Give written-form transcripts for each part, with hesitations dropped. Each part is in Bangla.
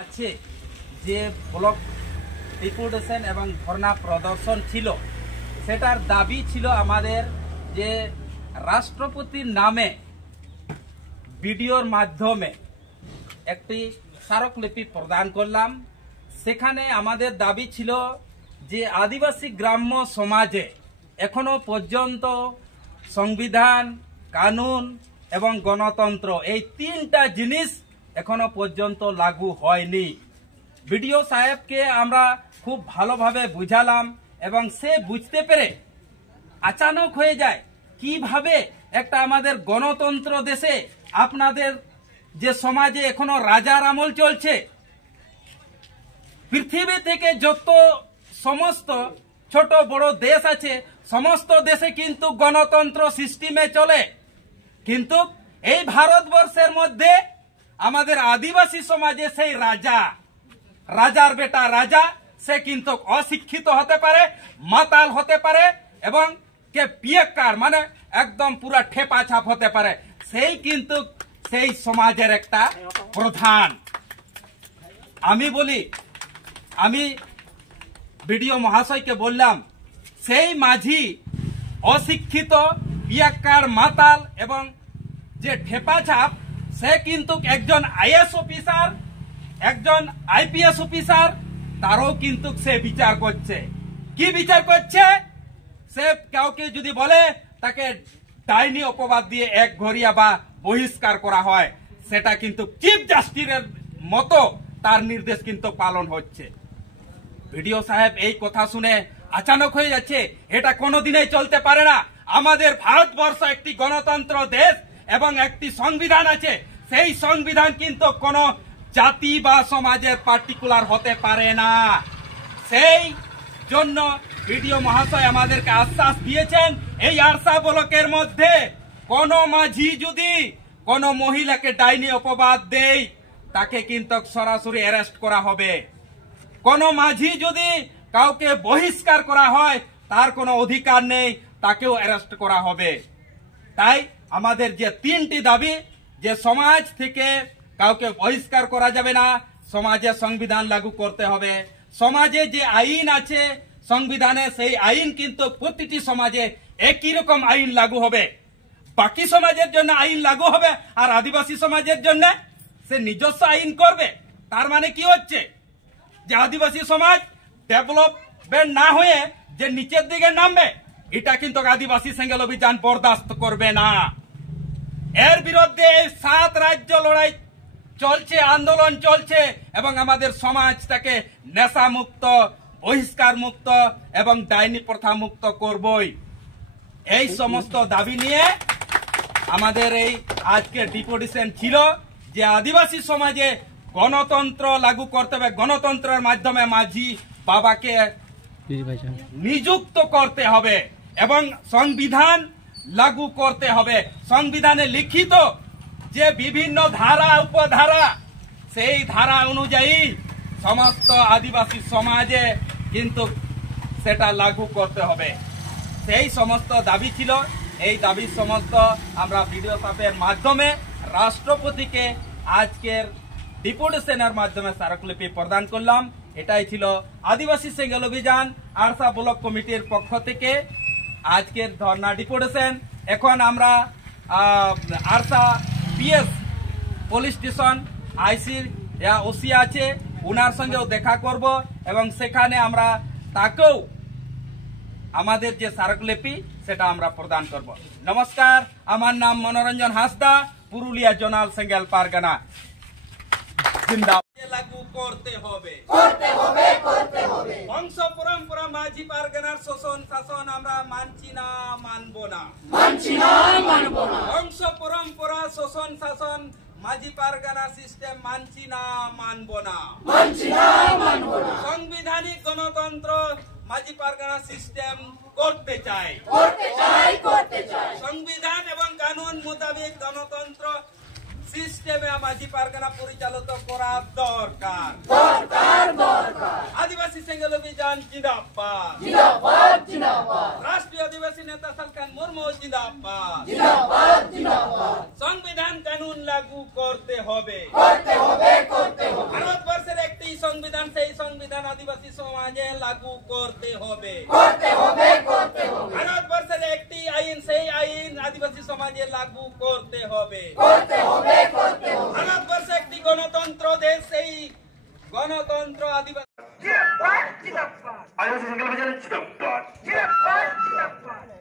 আছে যে ব্লক ডেপুটেশন এবং ধর্ণা প্রদর্শন ছিল, সেটার দাবি ছিল আমাদের যে রাষ্ট্রপতির নামে ভিডিওর মাধ্যমে একটি স্মারকলিপি প্রদান করলাম। সেখানে আমাদের দাবি ছিল যে আদিবাসী গ্রাম্য সমাজে এখনো পর্যন্ত সংবিধান, কানুন এবং গণতন্ত্র এই তিনটা জিনিস এখনো পর্যন্ত লাগু হয়নি। বিডিও সাহেবকে আমরা খুব ভালোভাবে বুঝালাম এবং সে বুঝতে পেরে আচানক হয়ে যায় কিভাবে একটা আমাদের গণতন্ত্র দেশে আপনাদের যে সমাজে এখনো রাজার আমল চলছে। পৃথিবী থেকে যত সমস্ত ছোট বড় দেশ আছে সমস্ত দেশে কিন্তু গণতন্ত্র সিস্টেমে চলে, কিন্তু এই ভারতবর্ষের মধ্যে আমাদের আদিবাসী সমাজে সেই রাজার বেটা রাজা, সে কিন্তু অশিক্ষিত হতে পারে, মাতাল হতে পারে এবং কে পিয়েকার মানে একদম পুরা ঠেপা ছাপ হতে পারে, সেই কিন্তু সেই সমাজের একটা প্রধান। আমি বিডিও মহাশয়কে বললাম সেই মাঝি অশিক্ষিত, পিয়াক্কার, মাতাল এবং যে ঠেপা ছাপ, সে কিন্তু একজন আইএস অফিসার, একজন আইপিএস অফিসার, তারও কিন্তু সে বিচার করছে। কি বিচার করছে? সে কাউকে যদি বলে তাকে ডাইনি অপবাদ দিয়ে এক ঘরিয়া বা বহিষ্কার করা হয়, সেটা কিন্তু চিফ জাস্টিসের মতো তার নির্দেশ কিন্তু পালন হচ্ছে। ভিডিও সাহেব এই কথা শুনে আচানক হয়ে যাচ্ছে, এটা কোনোদিনই চলতে পারে না। আমাদের ভারতবর্ষ একটি গণতন্ত্র দেশ এবং একটি সংবিধান আছে, সেই সংবিধান কিন্তু কোনো জাতি বা সমাজের পার্টিকুলার হতে পারে না। সেই জন্য ভিডিও মহাশয় আমাদেরকে আশ্বাস দিয়েছেন এই আরসা ব্লকের মধ্যে কোন মাঝি যদি কোন মহিলাকে ডাইনি অপবাদ দেয় তাকে কিন্তু সরাসরি অ্যারেস্ট করা হবে। কোন মাঝি যদি কাউকে বহিষ্কার করা হয় তার কোনো অধিকার নেই, তাকেও অ্যারেস্ট করা হবে। তাই আমাদের যে তিনটি দাবি, যে সমাজ থেকে কাউকে বহিষ্কার করা যাবে না, সমাজে সংবিধান লাগু করতে হবে, সমাজে যে আইন আছে সংবিধানে সেই আইন কিন্তু প্রতিটি সমাজে একই রকম আইন লাগু হবে। বাকি সমাজের জন্য আইন লাগু হবে আর আদিবাসী সমাজের জন্য সে নিজস্ব আইন করবে। তার মানে কি হচ্ছে যে আদিবাসী সমাজ ডেভেলপমেন্ট না হয়ে যে নিচের দিকে নামবে, এটা কিন্তু আদিবাসী সেঙ্গেল অভিযান বরদাস্ত করবে না। এর বিরুদ্ধে 7 রাজ্য লড়াই চলছে, আন্দোলন চলছে এবং আমাদের সমাজটাকে নেশা মুক্ত, বহিষ্কার মুক্ত এবং ডাইনি প্রথা মুক্ত করবই। এই সমস্ত দাবি নিয়ে আমাদের এই আজকে ডেপুটেশন ছিল যে আদিবাসী সমাজে গণতন্ত্র লাগু করতে হবে, গণতন্ত্রের মাধ্যমে মাঝি বাবাকে নিযুক্ত করতে হবে এবং সংবিধান লাগু করতে হবে। সংবিধানে লিখিত যে বিভিন্ন ধারা উপধারা, সেই ধারা অনুযায়ী সমস্ত আদিবাসী সমাজে কিন্তু সেটা লাগু করতে হবে। সেই সমস্ত দাবি ছিল। এই দাবি সমস্ত আমরা ভিডিও সাহেবের মাধ্যমে রাষ্ট্রপতিকে আজকের ডেপুটেশনের মাধ্যমে স্মারকলিপি প্রদান করলাম। এটাই ছিল আদিবাসী সেঙ্গেল অভিযান আরসা ব্লক কমিটির পক্ষ থেকে আজকের ধর্ণা ডেপুটেশন। এখন আমরা আরসা পিএস পুলিশ স্টেশন আইসির ওসি আছে, ওনার সঙ্গেও দেখা করব এবং সেখানে আমরা তাকেও আমাদের যে স্মারকলিপি সেটা আমরা প্রদান করব। নমস্কার, আমার নাম মনোরঞ্জন হাসদা, পুরুলিয়া জোনাল সেঙ্গেল পারগানা। লাগু করতে হবে, বংশ পরম্পরা মাঝি পারগানার শোষণ শাসন আমরা মানছি না, মানব না। বংশ পরম্পরা শোষণ শাসন মাঝি পারগানা সিস্টেম মানছি না, মানব না। সাংবিধানিক গণতন্ত্র মাঝি পারগানা সিস্টেম করতে চাই। সংবিধান এবং কানুন মোতাবেক গণতন্ত্র সিস্টেমে মাঝি পারগানা পরিচালিত করা দরকার। আদিবাসী সেঙ্গেল অভিযান জিন্দাবাদ, রাষ্ট্রীয় আদিবাসী নেতা সালখান মুর্মু জিন্দাবাদ। সংবিধান কানুন লাগু করতে হবে। ভারতবর্ষের সংবিধান আদিবাসী সমাজে লাগু করতে হবে। ভারতবর্ষের একটি আইন, সেই আইন আদিবাসী সমাজে লাগু করতে হবে। ভারতবর্ষ একটি গণতন্ত্র দেশ, সেই গণতন্ত্র আদিবাসী আদিবাসী সংখ্যালঘু বাজারে জিন্দাবাদ।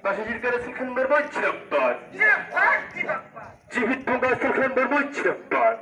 বাসা সরকারের সুলখান বর্মা জিন্দাবাদ। জীবিত ভঙ্গা সুলখান বর্মা জিন্দাবাদ।